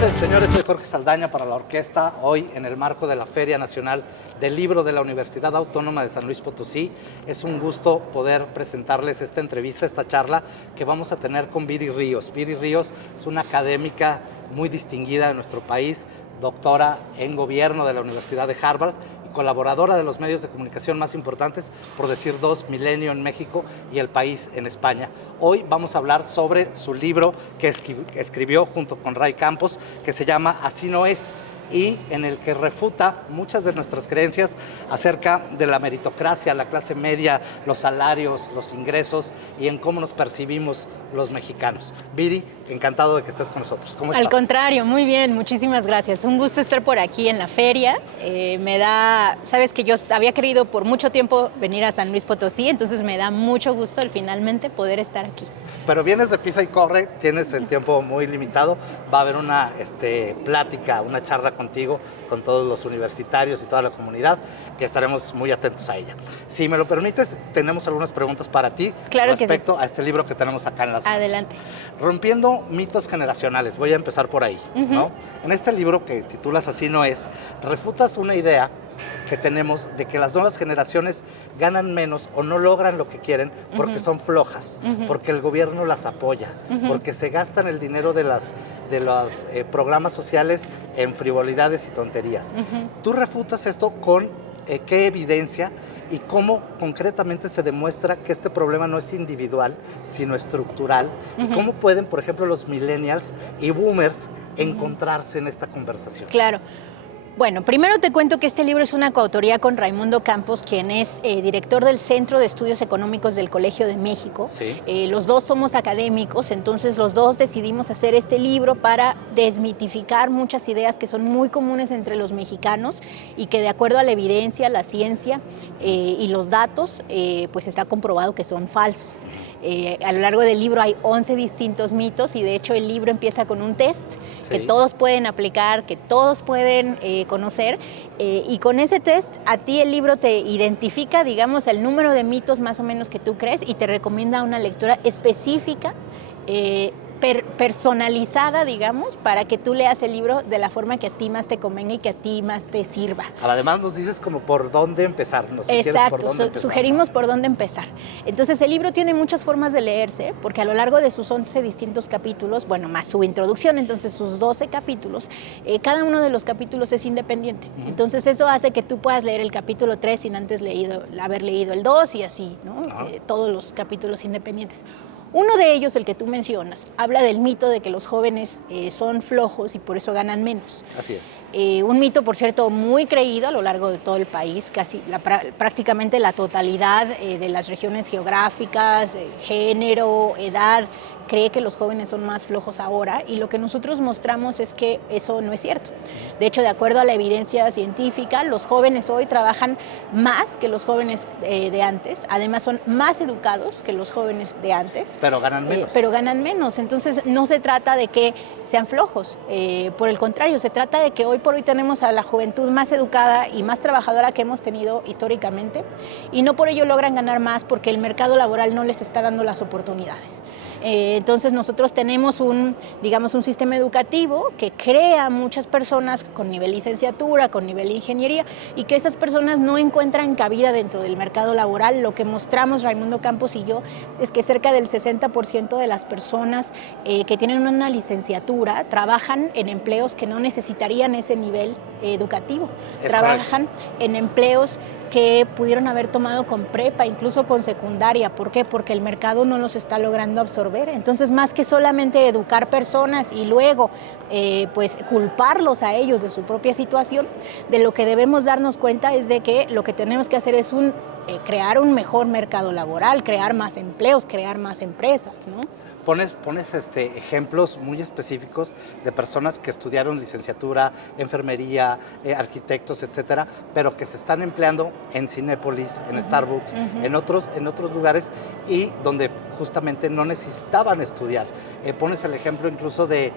Señores, señores, soy Jorge Saldaña para la orquesta, hoy en el marco de la Feria Nacional del Libro de la Universidad Autónoma de San Luis Potosí. Es un gusto poder presentarles esta entrevista, esta charla que vamos a tener con Viri Ríos. Viri Ríos es una académica muy distinguida de nuestro país, doctora en gobierno de la Universidad de Harvard y colaboradora de los medios de comunicación más importantes, por decir dos, Milenio en México y El País en España. Hoy vamos a hablar sobre su libro que escribió junto con Ray Campos, que se llama Así no es, y en el que refuta muchas de nuestras creencias acerca de la meritocracia, la clase media, los salarios, los ingresos y en cómo nos percibimos los mexicanos. Viri, encantado de que estés con nosotros. ¿Cómo estás? Al contrario, muy bien, muchísimas gracias. Un gusto estar por aquí en la feria. Sabes que yo había querido por mucho tiempo venir a San Luis Potosí, entonces me da mucho gusto el finalmente poder estar aquí. Pero vienes de Pisa y Corre, tienes el tiempo muy limitado, va a haber una plática, una charla contigo, con todos los universitarios y toda la comunidad, que estaremos muy atentos a ella. Si me lo permites, tenemos algunas preguntas para ti, claro, respecto a este libro que tenemos acá en las manos. Adelante. Rompiendo mitos generacionales, voy a empezar por ahí, ¿no? En este libro que titulas Así no es, refutas una idea que tenemos de que las nuevas generaciones ganan menos o no logran lo que quieren porque son flojas, porque el gobierno las apoya, porque se gastan el dinero de los programas sociales en frivolidades y tonterías. Tú refutas esto con qué evidencia y cómo concretamente se demuestra que este problema no es individual, sino estructural, y cómo pueden, por ejemplo, los millennials y boomers encontrarse en esta conversación. Claro. Bueno, primero te cuento que este libro es una coautoría con Raimundo Campos, quien es director del Centro de Estudios Económicos del Colegio de México. Sí. Los dos somos académicos, entonces los dos decidimos hacer este libro para desmitificar muchas ideas que son muy comunes entre los mexicanos y que, de acuerdo a la evidencia, la ciencia y los datos, pues está comprobado que son falsos. A lo largo del libro hay 11 distintos mitos y, de hecho, el libro empieza con un test que todos pueden aplicar, que todos pueden conocer, y con ese test a ti el libro te identifica, digamos, el número de mitos más o menos que tú crees y te recomienda una lectura específica, personalizada, digamos, para que tú leas el libro de la forma que a ti más te convenga y que a ti más te sirva. Además nos dices como por dónde empezar, ¿no? Si Exacto, por dónde empezar, sugerimos ¿no? por dónde empezar. Entonces el libro tiene muchas formas de leerse, porque a lo largo de sus 11 distintos capítulos, bueno, más su introducción, entonces sus 12 capítulos, cada uno de los capítulos es independiente. Entonces eso hace que tú puedas leer el capítulo 3 sin antes haber leído el 2 y así, ¿no? Todos los capítulos independientes. Uno de ellos, el que tú mencionas, habla del mito de que los jóvenes son flojos y por eso ganan menos. Así es. Un mito, por cierto, muy creído a lo largo de todo el país, prácticamente la totalidad de las regiones geográficas, género, edad, cree que los jóvenes son más flojos ahora, y lo que nosotros mostramos es que eso no es cierto. De hecho, de acuerdo a la evidencia científica, los jóvenes hoy trabajan más que los jóvenes de antes, además son más educados que los jóvenes de antes. Pero ganan menos. Pero ganan menos, entonces no se trata de que sean flojos, por el contrario, se trata de que hoy por hoy tenemos a la juventud más educada y más trabajadora que hemos tenido históricamente, y no por ello logran ganar más porque el mercado laboral no les está dando las oportunidades. Entonces nosotros tenemos un sistema educativo que crea muchas personas con nivel licenciatura, con nivel de ingeniería, y que esas personas no encuentran cabida dentro del mercado laboral. Lo que mostramos Raimundo Campos y yo es que cerca del 60% de las personas que tienen una licenciatura trabajan en empleos que no necesitarían ese nivel educativo. Trabajan en empleos que pudieron haber tomado con prepa, incluso con secundaria. ¿Por qué? Porque el mercado no los está logrando absorber. Entonces, más que solamente educar personas y luego pues culparlos a ellos de su propia situación, de lo que debemos darnos cuenta es de que lo que tenemos que hacer es crear un mejor mercado laboral, crear más empleos, crear más empresas, ¿no? Pones ejemplos muy específicos de personas que estudiaron licenciatura, enfermería, arquitectos, etcétera, pero que se están empleando en Cinépolis, en Starbucks, en otros lugares, y donde justamente no necesitaban estudiar. Pones el ejemplo incluso de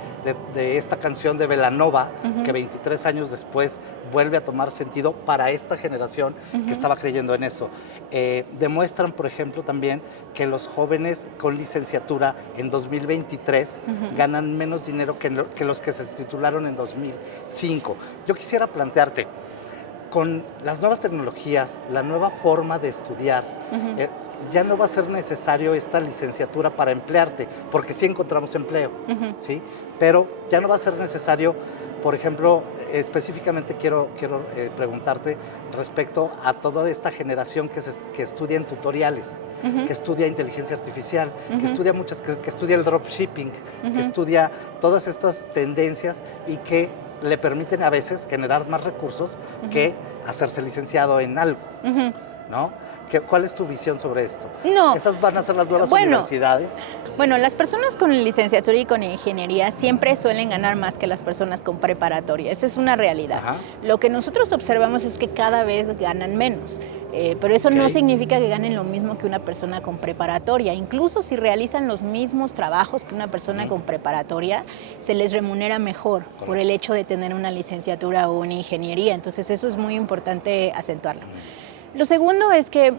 esta canción de Belanova, que 23 años después vuelve a tomar sentido para esta generación que estaba creyendo en eso. Demuestran, por ejemplo, también que los jóvenes con licenciatura en 2023 ganan menos dinero que los que se titularon en 2005. Yo quisiera plantearte, con las nuevas tecnologías, la nueva forma de estudiar, ya no va a ser necesario esta licenciatura para emplearte, porque sí encontramos empleo, ¿sí? Pero ya no va a ser necesario, por ejemplo, específicamente quiero preguntarte respecto a toda esta generación que estudia en tutoriales, que estudia inteligencia artificial, que estudia el dropshipping, que estudia todas estas tendencias y que le permiten a veces generar más recursos que hacerse licenciado en algo, ¿no? ¿Cuál es tu visión sobre esto? No. ¿Esas van a ser las nuevas universidades? Bueno, las personas con licenciatura y con ingeniería siempre suelen ganar más que las personas con preparatoria. Esa es una realidad. Lo que nosotros observamos es que cada vez ganan menos. Pero eso no significa que ganen lo mismo que una persona con preparatoria. Incluso si realizan los mismos trabajos que una persona con preparatoria, se les remunera mejor por el hecho de tener una licenciatura o una ingeniería. Entonces eso es muy importante acentuarlo. Lo segundo es que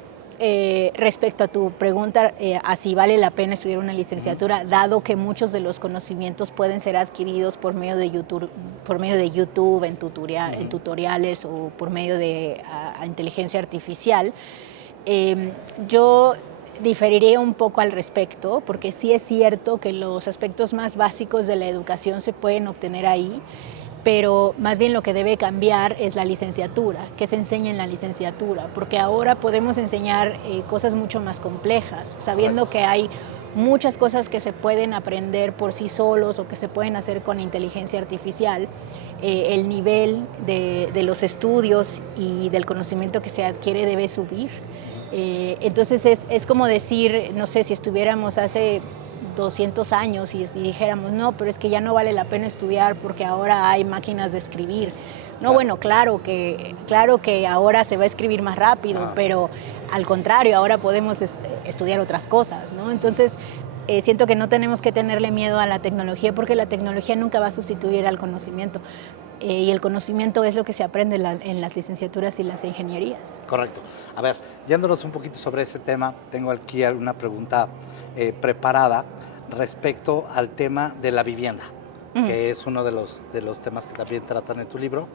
respecto a tu pregunta, a si vale la pena estudiar una licenciatura, dado que muchos de los conocimientos pueden ser adquiridos por medio de YouTube, en tutoriales o por medio de inteligencia artificial, yo diferiría un poco al respecto, porque sí es cierto que los aspectos más básicos de la educación se pueden obtener ahí, pero más bien lo que debe cambiar es la licenciatura, que se enseña en la licenciatura, porque ahora podemos enseñar cosas mucho más complejas, sabiendo que hay muchas cosas que se pueden aprender por sí solos o que se pueden hacer con inteligencia artificial. El nivel de los estudios y del conocimiento que se adquiere debe subir. Entonces es como decir, no sé, si estuviéramos hace 200 años y dijéramos, no, pero es que ya no vale la pena estudiar porque ahora hay máquinas de escribir. No, bueno, claro que ahora se va a escribir más rápido, pero al contrario, ahora podemos estudiar otras cosas, ¿no? Entonces, siento que no tenemos que tenerle miedo a la tecnología porque la tecnología nunca va a sustituir al conocimiento. Y el conocimiento es lo que se aprende en las licenciaturas y las ingenierías. Correcto. A ver, yéndonos un poquito sobre ese tema, tengo aquí una pregunta preparada respecto al tema de la vivienda, que es uno de los temas que también tratan en tu libro,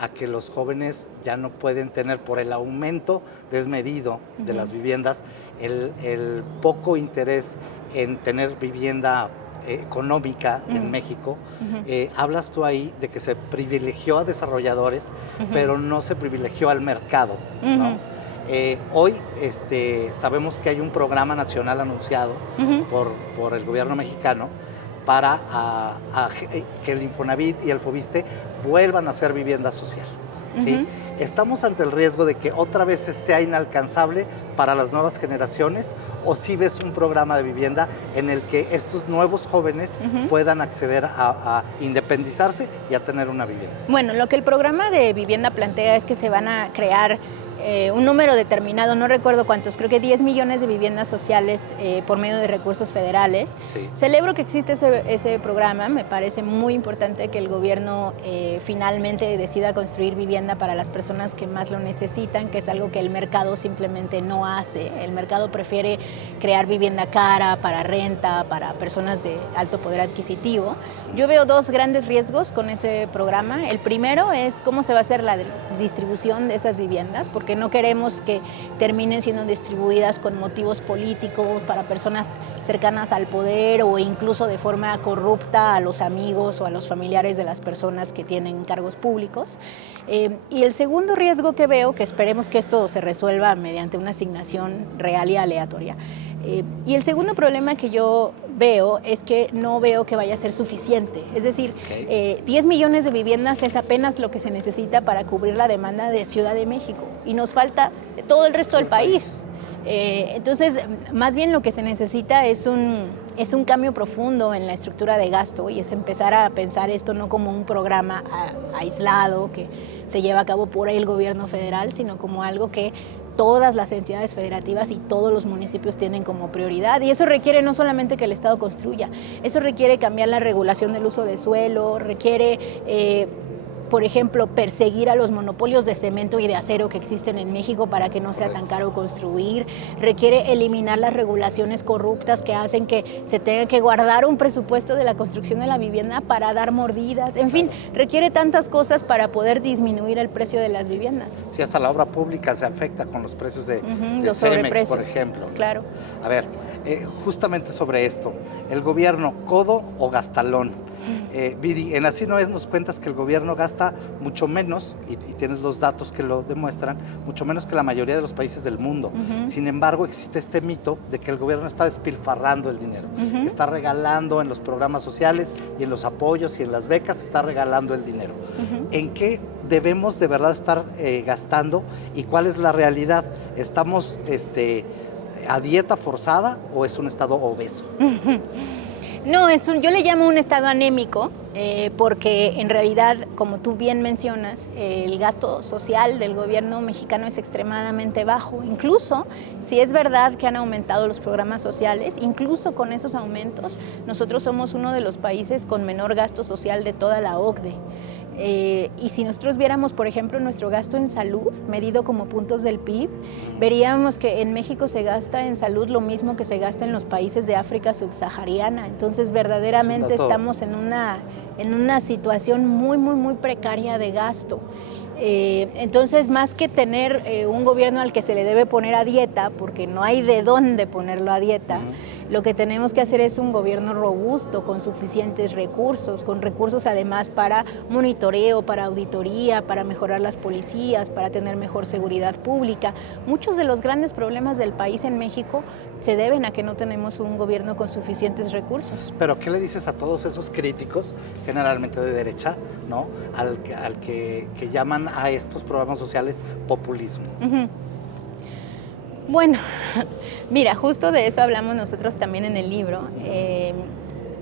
a que los jóvenes ya no pueden tener, por el aumento desmedido de las viviendas, el poco interés en tener vivienda económica en México. Hablas tú ahí de que se privilegió a desarrolladores, pero no se privilegió al mercado, ¿no? Hoy sabemos que hay un programa nacional anunciado por el gobierno mexicano para que el Infonavit y el Foviste vuelvan a hacer vivienda social, ¿sí? ¿Estamos ante el riesgo de que otra vez sea inalcanzable para las nuevas generaciones o si ves un programa de vivienda en el que estos nuevos jóvenes puedan acceder a independizarse y a tener una vivienda? Bueno, lo que el programa de vivienda plantea es que se van a crear un número determinado, no recuerdo cuántos, creo que 10 millones de viviendas sociales por medio de recursos federales. Celebro que existe ese programa, me parece muy importante que el gobierno finalmente decida construir vivienda para las personas que más lo necesitan, que es algo que el mercado simplemente no hace. El mercado prefiere crear vivienda cara, para renta, para personas de alto poder adquisitivo. Yo veo dos grandes riesgos con ese programa. El primero es cómo se va a hacer la distribución de esas viviendas, porque no queremos que terminen siendo distribuidas con motivos políticos para personas cercanas al poder o incluso de forma corrupta a los amigos o a los familiares de las personas que tienen cargos públicos. Y el segundo riesgo que veo, que esperemos que esto se resuelva mediante una asignación real y aleatoria, y el segundo problema que yo veo es que no veo que vaya a ser suficiente. Es decir, 10 millones de viviendas es apenas lo que se necesita para cubrir la demanda de Ciudad de México y nos falta de todo el resto del país. Entonces, más bien lo que se necesita es un cambio profundo en la estructura de gasto y es empezar a pensar esto no como un programa aislado que se lleva a cabo por el gobierno federal, sino como algo que todas las entidades federativas y todos los municipios tienen como prioridad. Y eso requiere no solamente que el Estado construya, eso requiere cambiar la regulación del uso de suelo, requiere por ejemplo, perseguir a los monopolios de cemento y de acero que existen en México para que no sea tan caro construir, requiere eliminar las regulaciones corruptas que hacen que se tenga que guardar un presupuesto de la construcción de la vivienda para dar mordidas, en fin, requiere tantas cosas para poder disminuir el precio de las viviendas. Sí, hasta la obra pública se afecta con los precios de los Cemex, por ejemplo. Claro. A ver, justamente sobre esto, el gobierno, ¿codo o gastalón? Viri, en Así No Es nos cuentas que el gobierno gasta mucho menos, y tienes los datos que lo demuestran, mucho menos que la mayoría de los países del mundo. Sin embargo, existe este mito de que el gobierno está despilfarrando el dinero, que está regalando en los programas sociales y en los apoyos y en las becas, está regalando el dinero. ¿En qué debemos de verdad estar gastando y cuál es la realidad? ¿Estamos a dieta forzada o es un estado obeso? No, yo le llamo un estado anémico, porque en realidad, como tú bien mencionas, el gasto social del gobierno mexicano es extremadamente bajo. Incluso, si es verdad que han aumentado los programas sociales, incluso con esos aumentos, nosotros somos uno de los países con menor gasto social de toda la OCDE. Y si nosotros viéramos, por ejemplo, nuestro gasto en salud, medido como puntos del PIB, veríamos que en México se gasta en salud lo mismo que se gasta en los países de África subsahariana. Entonces, verdaderamente estamos en una situación muy, muy, muy precaria de gasto. Entonces, más que tener un gobierno al que se le debe poner a dieta, porque no hay de dónde ponerlo a dieta, lo que tenemos que hacer es un gobierno robusto, con suficientes recursos, con recursos además para monitoreo, para auditoría, para mejorar las policías, para tener mejor seguridad pública. Muchos de los grandes problemas del país en México se deben a que no tenemos un gobierno con suficientes recursos. Pero ¿qué le dices a todos esos críticos, generalmente de derecha, ¿no? al que llaman a estos programas sociales populismo? Bueno, mira, justo de eso hablamos nosotros también en el libro.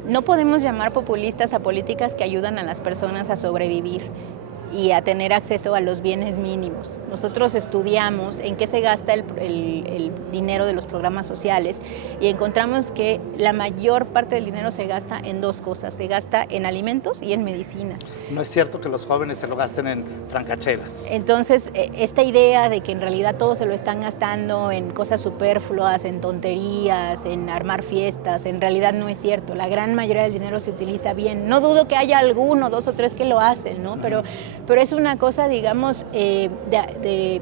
No podemos llamar populistas a políticas que ayudan a las personas a sobrevivir y a tener acceso a los bienes mínimos. Nosotros estudiamos en qué se gasta el dinero de los programas sociales y encontramos que la mayor parte del dinero se gasta en dos cosas, se gasta en alimentos y en medicinas. No es cierto que los jóvenes se lo gasten en francachelas. Entonces, esta idea de que en realidad todos se lo están gastando en cosas superfluas, en tonterías, en armar fiestas, en realidad no es cierto. La gran mayoría del dinero se utiliza bien. No dudo que haya alguno, 2 o 3 que lo hacen, ¿no? Pero es una cosa, digamos, de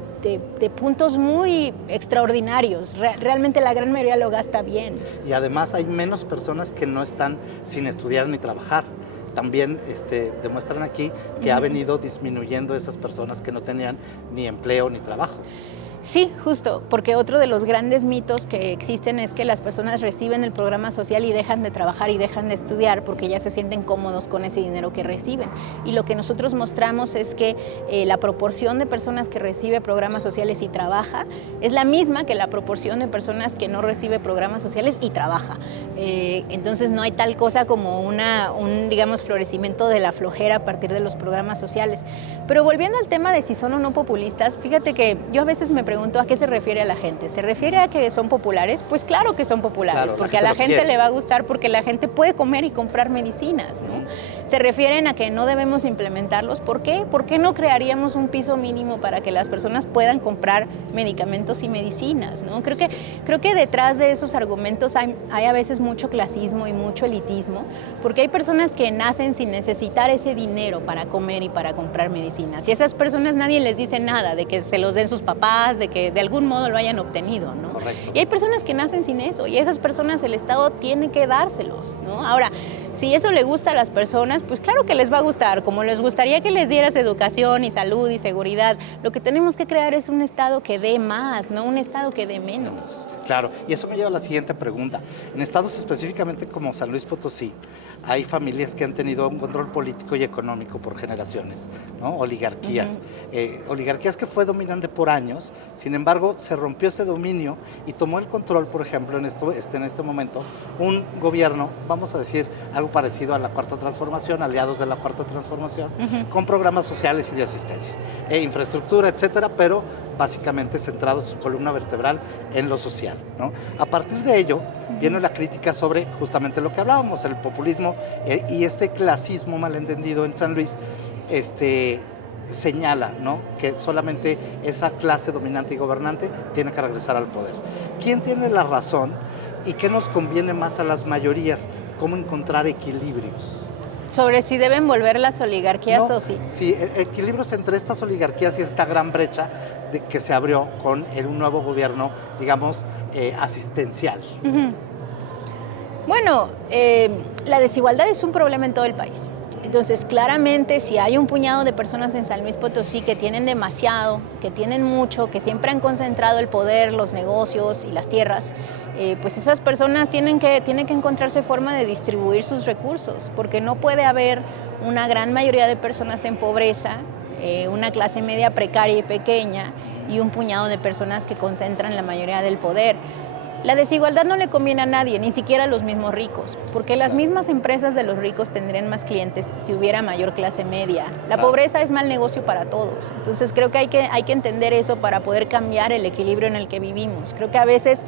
puntos muy extraordinarios. Realmente la gran mayoría lo gasta bien. Y además hay menos personas que no están sin estudiar ni trabajar. También demuestran aquí que ha venido disminuyendo esas personas que no tenían ni empleo ni trabajo. Sí, justo, porque otro de los grandes mitos que existen es que las personas reciben el programa social y dejan de trabajar y dejan de estudiar porque ya se sienten cómodos con ese dinero que reciben. Y lo que nosotros mostramos es que la proporción de personas que recibe programas sociales y trabaja es la misma que la proporción de personas que no recibe programas sociales y trabaja. Entonces no hay tal cosa como un digamos, florecimiento de la flojera a partir de los programas sociales. Pero volviendo al tema de si son o no populistas, fíjate que yo a veces me pregunto a qué se refiere a la gente. ¿Se refiere a que son populares? Pues claro que son populares, claro, porque a la gente le va a gustar, porque la gente puede comer y comprar medicinas, ¿no? Se refieren a que no debemos implementarlos. ¿Por qué? ¿Por qué no crearíamos un piso mínimo para que las personas puedan comprar medicamentos y medicinas, ¿no? Creo que detrás de esos argumentos hay a veces mucho clasismo y mucho elitismo, porque hay personas que nacen sin necesitar ese dinero para comer y para comprar medicinas. Y a esas personas nadie les dice nada de que se los den sus papás, de que de algún modo lo hayan obtenido, ¿no? Correcto. Y hay personas que nacen sin eso, y a esas personas el Estado tiene que dárselos, ¿no? Ahora, si eso le gusta a las personas, pues claro que les va a gustar, como les gustaría que les dieras educación y salud y seguridad. Lo que tenemos que crear es un Estado que dé más, no un Estado que dé menos. Claro, y eso me lleva a la siguiente pregunta. En estados específicamente como San Luis Potosí, hay familias que han tenido un control político y económico por generaciones, ¿no? Oligarquías. Oligarquías que fue dominante por años, sin embargo, se rompió ese dominio y tomó el control, por ejemplo, en este momento, un gobierno, vamos a decir, algo parecido a la Cuarta Transformación, aliados de la Cuarta Transformación, con programas sociales y de asistencia, infraestructura, etcétera, pero básicamente centrado su columna vertebral en lo social, ¿no? A partir de ello, viene la crítica sobre justamente lo que hablábamos, el populismo y este clasismo malentendido en San Luis, señala, ¿no?, que solamente esa clase dominante y gobernante tiene que regresar al poder. ¿Quién tiene la razón y qué nos conviene más a las mayorías? ¿Cómo encontrar equilibrios? Sobre si deben volver las oligarquías o sí. Sí, equilibrios entre estas oligarquías y esta gran brecha que se abrió con un nuevo gobierno, digamos, asistencial. Uh-huh. Bueno, la desigualdad es un problema en todo el país. Entonces, claramente, si hay un puñado de personas en San Luis Potosí que tienen demasiado, que tienen mucho, que siempre han concentrado el poder, los negocios y las tierras, pues esas personas tienen que encontrarse forma de distribuir sus recursos, porque no puede haber una gran mayoría de personas en pobreza, una clase media precaria y pequeña, y un puñado de personas que concentran la mayoría del poder. La desigualdad no le conviene a nadie, ni siquiera a los mismos ricos, porque las mismas empresas de los ricos tendrían más clientes si hubiera mayor clase media. La pobreza es mal negocio para todos, entonces creo que hay que entender eso para poder cambiar el equilibrio en el que vivimos. Creo que a veces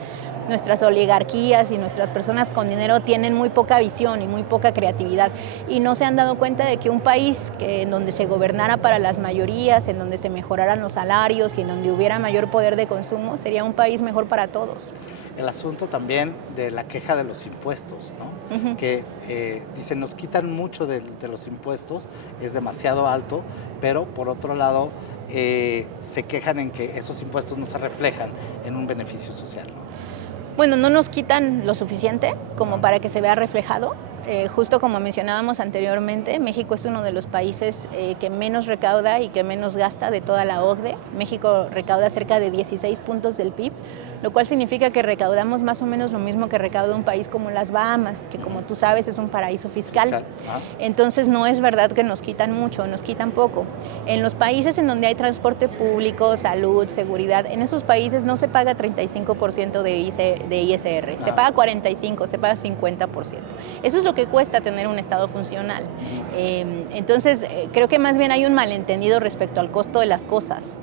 nuestras oligarquías y nuestras personas con dinero tienen muy poca visión y muy poca creatividad y no se han dado cuenta de que un país en donde se gobernara para las mayorías, en donde se mejoraran los salarios y en donde hubiera mayor poder de consumo, sería un país mejor para todos. El asunto también de la queja de los impuestos, ¿no? Uh-huh. Que dicen, nos quitan mucho de los impuestos, es demasiado alto, pero por otro lado se quejan en que esos impuestos no se reflejan en un beneficio social, ¿no? Bueno, no nos quitan lo suficiente como para que se vea reflejado. Justo como mencionábamos anteriormente, México es uno de los países que menos recauda y que menos gasta de toda la OCDE. México recauda cerca de 16 puntos del PIB, lo cual significa que recaudamos más o menos lo mismo que recauda un país como las Bahamas, que como tú sabes es un paraíso fiscal. Entonces no es verdad que nos quitan mucho, nos quitan poco. En los países en donde hay transporte público, salud, seguridad, en esos países no se paga 35% de ISR, se paga 45%, se paga 50%. Eso es lo que cuesta tener un Estado funcional. Entonces creo que más bien hay un malentendido respecto al costo de las cosas.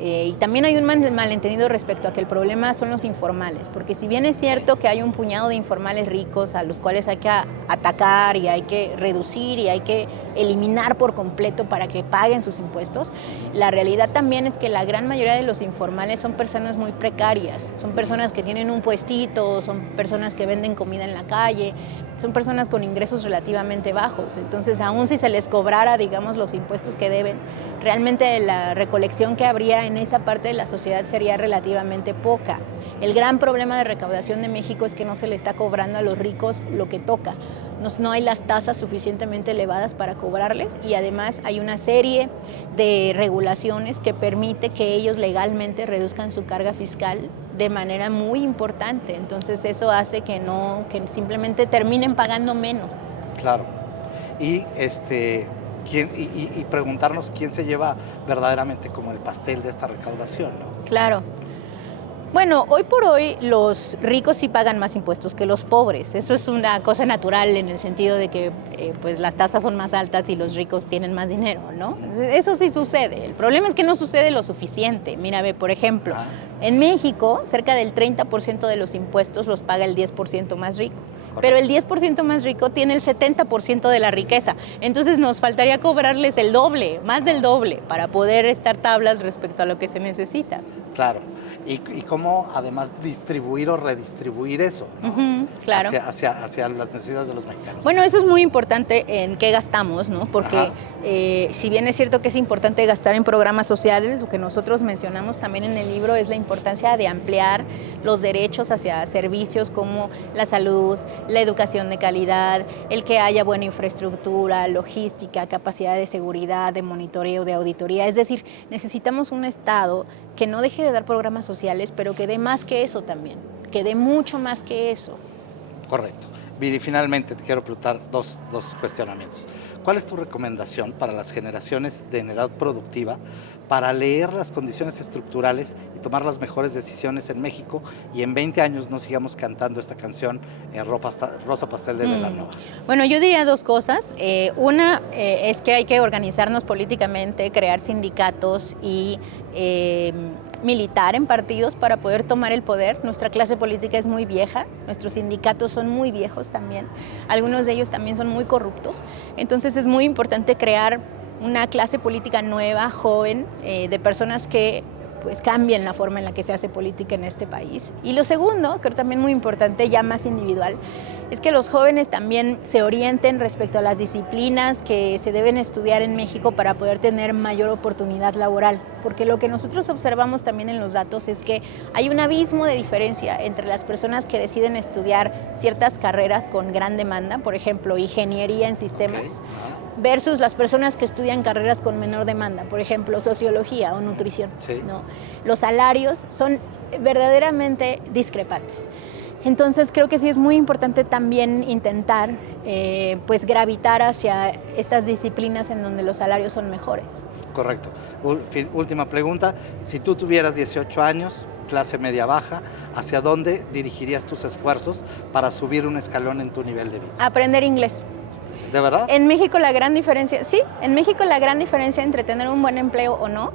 Y también hay un malentendido respecto a que el problema son los informales, porque si bien es cierto que hay un puñado de informales ricos a los cuales hay que atacar y hay que reducir y hay que eliminar por completo para que paguen sus impuestos, la realidad también es que la gran mayoría de los informales son personas muy precarias, son personas que tienen un puestito, son personas que venden comida en la calle, son personas con ingresos relativamente bajos. Entonces, aún si se les cobrara, digamos, los impuestos que deben, realmente la recolección que habría en esa parte de la sociedad sería relativamente poca. El gran problema de recaudación de México es que no se le está cobrando a los ricos lo que toca. No hay las tasas suficientemente elevadas para cobrarles y además hay una serie de regulaciones que permite que ellos legalmente reduzcan su carga fiscal de manera muy importante. Entonces eso hace que simplemente terminen pagando menos. Claro. Y preguntarnos quién se lleva verdaderamente como el pastel de esta recaudación, ¿no? Claro. Bueno, hoy por hoy los ricos sí pagan más impuestos que los pobres. Eso es una cosa natural en el sentido de que pues las tasas son más altas y los ricos tienen más dinero, ¿no? Eso sí sucede. El problema es que no sucede lo suficiente. Mira, ve, por ejemplo, en México cerca del 30% de los impuestos los paga el 10% más rico. Pero el 10% más rico tiene el 70% de la riqueza. Entonces nos faltaría cobrarles el doble, más del doble, para poder estar tablas respecto a lo que se necesita. Claro. Y cómo además distribuir o redistribuir eso, ¿no? Uh-huh, claro. hacia las necesidades de los mexicanos. Bueno, eso es muy importante en qué gastamos, ¿no? Porque si bien es cierto que es importante gastar en programas sociales, lo que nosotros mencionamos también en el libro es la importancia de ampliar los derechos hacia servicios como la salud, la educación de calidad, el que haya buena infraestructura, logística, capacidad de seguridad, de monitoreo, de auditoría. Es decir, necesitamos un Estado que no deje de dar programas sociales, pero que dé más que eso también, que dé mucho más que eso. Correcto. Viri, finalmente te quiero preguntar dos cuestionamientos. ¿Cuál es tu recomendación para las generaciones de edad productiva para leer las condiciones estructurales y tomar las mejores decisiones en México y en 20 años no sigamos cantando esta canción Rosa Pastel de Belanova? Bueno, yo diría dos cosas. Una es que hay que organizarnos políticamente, crear sindicatos y militar en partidos para poder tomar el poder. Nuestra clase política es muy vieja, nuestros sindicatos son muy viejos también, algunos de ellos también son muy corruptos, entonces es muy importante crear una clase política nueva, joven, de personas que pues cambien la forma en la que se hace política en este país. Y lo segundo, creo también muy importante, ya más individual, es que los jóvenes también se orienten respecto a las disciplinas que se deben estudiar en México para poder tener mayor oportunidad laboral, porque lo que nosotros observamos también en los datos es que hay un abismo de diferencia entre las personas que deciden estudiar ciertas carreras con gran demanda, por ejemplo, ingeniería en sistemas, versus las personas que estudian carreras con menor demanda, por ejemplo, sociología o nutrición. Sí. ¿No? Los salarios son verdaderamente discrepantes. Entonces creo que sí es muy importante también intentar pues gravitar hacia estas disciplinas en donde los salarios son mejores. Correcto. Última pregunta, si tú tuvieras 18 años, clase media baja, ¿hacia dónde dirigirías tus esfuerzos para subir un escalón en tu nivel de vida? Aprender inglés. ¿De verdad? En México la gran diferencia, sí, en México la gran diferencia entre tener un buen empleo o no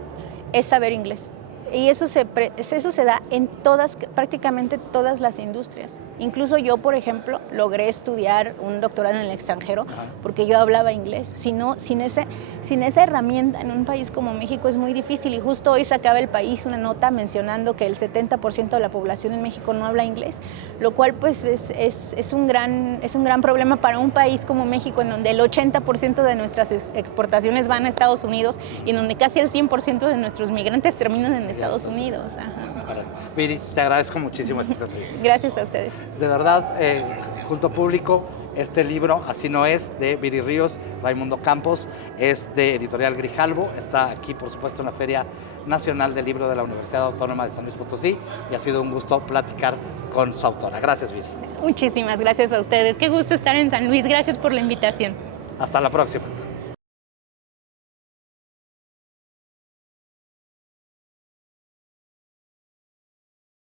es saber inglés. Y eso se da en prácticamente todas las industrias. Incluso yo, por ejemplo, logré estudiar un doctorado en el extranjero porque yo hablaba inglés. Sin esa herramienta en un país como México es muy difícil. Y justo hoy sacaba El País una nota mencionando que el 70% de la población en México no habla inglés, lo cual pues es un gran problema para un país como México, en donde el 80% de nuestras exportaciones van a Estados Unidos y en donde casi el 100% de nuestros migrantes terminan en Estados Unidos. Viri, te agradezco muchísimo esta entrevista. Gracias a ustedes. De verdad, Culto Público, este libro, Así no es, de Viri Ríos, Raimundo Campos, es de Editorial Grijalbo, está aquí, por supuesto, en la Feria Nacional del Libro de la Universidad Autónoma de San Luis Potosí, y ha sido un gusto platicar con su autora. Gracias, Viri. Muchísimas gracias a ustedes. Qué gusto estar en San Luis. Gracias por la invitación. Hasta la próxima.